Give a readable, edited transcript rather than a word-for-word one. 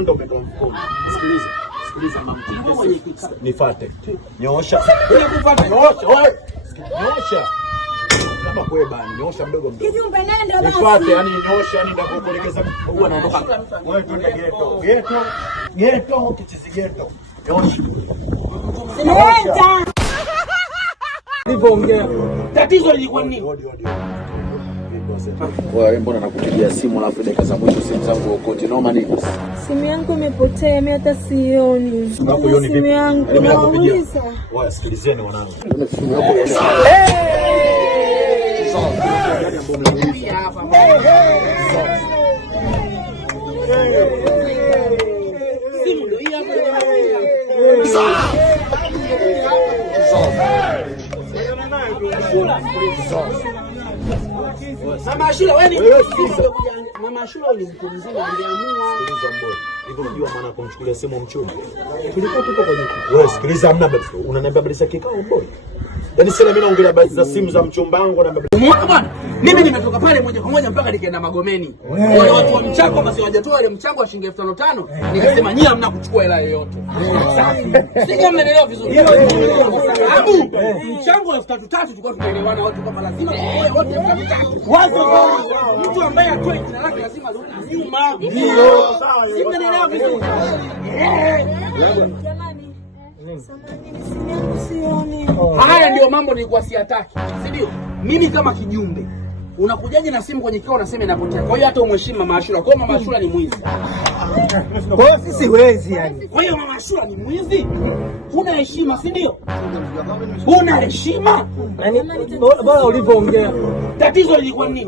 Ndo umetoa mkono. Sikiliza mama. Nifuate. Nyoosha. Nyoosha wewe. Nyoosha. Kama kwe bani, nyoosha mdogo. Kijumbe nenda basi. Nifuate, yani nyoosha, yani ndakuelekeza huwa naondoka. Wewe twende geto. Geto kichizi geto. Nyoosha. Nenda. Nilipoongea. Tatizo lilikuwa nini? Wewe mbona nakupigia simu alafu dakika za mwisho simu zangu ukoti noma nini? Simu yangu imepotea, mimi hata sioni. Simu yangu nauliza. Wewe sikilizeni wanangu. Simu ndio hii hapa. Mama Ashura wewe ni Mama Ashura ni mtu mzima aliamua. Sikiliza mbona. Hivi unajua maana kumchukulia simu mchumba? Tulikuwa tuko kwenye. Wewe sikiliza hamna bado. Unaniambia bado kikao mbona? Yaani sasa mimi naongelea habari za simu za mchumba wangu na umeona bwana? Mimi nimetoka pale moja kwa moja mpaka nikaenda Magomeni. Wale watu wa mchango basi hawajatoa ile mchango wa shilingi 5,500. Nikasema nyinyi hamna kuchukua hela yoyote. Sio mnaelewa vizuri. Abu, mchango wa 3,300 tulikuwa tunaelewana watu kama lazima tuoe wote 3,300. Wazo mtu ambaye atoe jina lake lazima arudi nyuma. Ndio. Sio mnaelewa vizuri. Haya ndio mambo nilikuwa siataki. Si ndio? Mimi kama kijumbe unakujaje na simu kwenye kikao unasema inapotea. Kwa hiyo hata umheshimu Mama Ashura. Kwa Mama Ashura ni mwizi. Kwa hiyo sisi wezi yani. Kwa hiyo Mama Ashura ni mwizi. Una heshima, si ndio? Una heshima? Bora ulivyoongea. Tatizo lilikuwa nini?